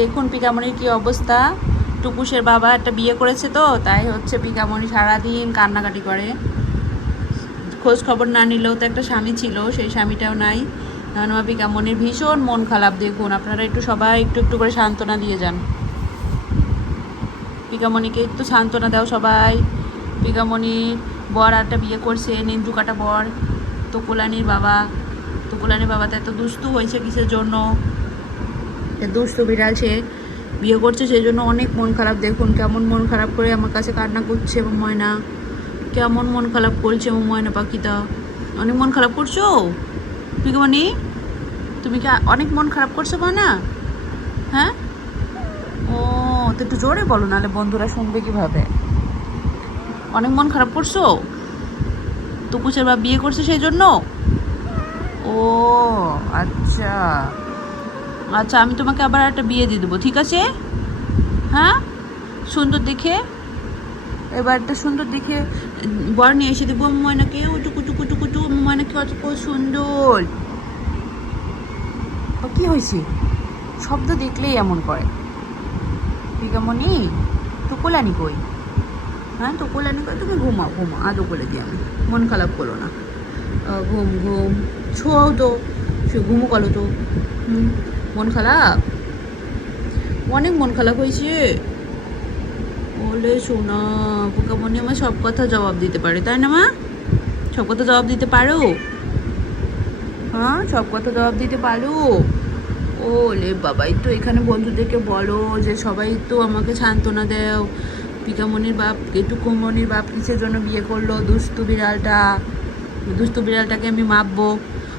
দেখুন পিকামণির কি অবস্থা। টুকুসের বাবা একটা বিয়ে করেছে তো, তাই হচ্ছে পিকামণি সারাদিন কান্নাকাটি করে। খোঁজ খবর না নিলেও তো একটা স্বামী ছিল, সেই স্বামীটাও নাই। আমার পিকামণির ভীষণ মন খারাপ, দেখুন আপনারা একটু সবাই একটু একটু করে সান্ত্বনা দিয়ে যান। পিকামণিকে একটু সান্ত্বনা দাও সবাই। পিকামণির বর একটা বিয়ে করছে নিন্দু কাটা বর। তকুলানির বাবা তকুলানির বাবা তো এত দুস্তু হয়েছে কিসের জন্য? দুষ্টু বিড়াল, সে বিয়ে করছে, সেই জন্য অনেক মন খারাপ। দেখুন কেমন মন খারাপ করে আমার কাছে কান্না করছে এবং ময়না। কেমন মন খারাপ করছে এবং ময়না পাখিটা। অনেক মন খারাপ করছ? পিকামণি তুমি কি অনেক মন খারাপ করছ ময়না? হ্যাঁ? ও, তো একটু জোরে বলো, নাহলে বন্ধুরা শুনবে কীভাবে। অনেক মন খারাপ করছ? তুকুচের বা বিয়ে করছে সেই জন্য? ও আচ্ছা। আচ্ছা আমি তোমাকে আবার একটা বিয়ে দিয়ে দেবো, ঠিক আছে? হ্যাঁ? সুন্দর দেখে? এবার একটা সুন্দর দেখে, বর নিয়ে এসে দেবো ময়নাকে ও টুকু টুকু টুকু ময়নাকে অত সুন্দর। কি হয়েছে? শব্দ দেখলেই এমন করে। পিকামণি টুকুলানি কই? হ্যাঁ টুকুলানি কই? তুমি ঘুমাও ঘুমাও, আদৌ করে দিই আমি। মন খারাপ করো না। ঘুম ঘুম ছোয়াও তো, সে ঘুমো করো তো। হুম। মন খারাপ? অনেক মন খারাপ হয়েছে। বলে শোনা পোকামণি আমার সব কথা জবাব দিতে পারে, তাই না মা? সব কথা জবাব দিতে পারো? হ্যাঁ সব কথা জবাব দিতে পারো। ও লে বাবাই তো এখানে বন্ধুদেরকে বলো যে সবাই তো আমাকে সান্ত্বনা দেও। পিকামণির বাপ টুকুমণির বাপ কিসের জন্য বিয়ে করল? দুষ্টু বিড়ালটা। দুষ্টু বিড়ালটাকে আমি মাপবো।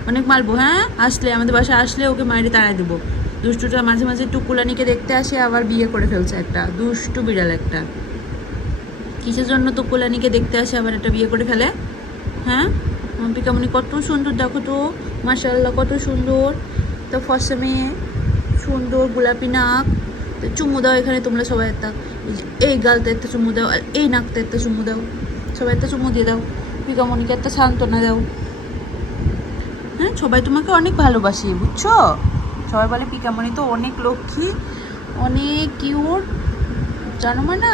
অনেক মারবো হ্যাঁ? আসলে, আমাদের বাসায় আসলে ওকে মারি তাড়াই দেবো। দুষ্টুটা মাঝে মাঝে টুকুলানিকে দেখতে আসে, আবার বিয়ে করে ফেলছে একটা। দুষ্টু বিড়াল একটা। কিসের জন্য টুকুলানিকে দেখতে আসে, আবার একটা বিয়ে করে ফেলে? হ্যাঁ? আমার পিকামণি কত সুন্দর, দেখো তো। মার্শাল্লাহ কত সুন্দর। তো ফর্সা মেয়ে সুন্দর গোলাপি নাক। চুমু দাও এখানে তোমরা সবাই একটা। এই গালতে একটা চুমু দাও এই নাকতে একটা চুমু দাও। সবাই একটা চুমু দিয়ে দাও। পিকামণিকে একটা সান্ত্বনা দাও। হ্যাঁ সবাই তোমাকে অনেক ভালোবাসি, বুঝছ? সবাই বলে পিকামণি তো অনেক লক্ষ্মী, অনেক কিউট জানো না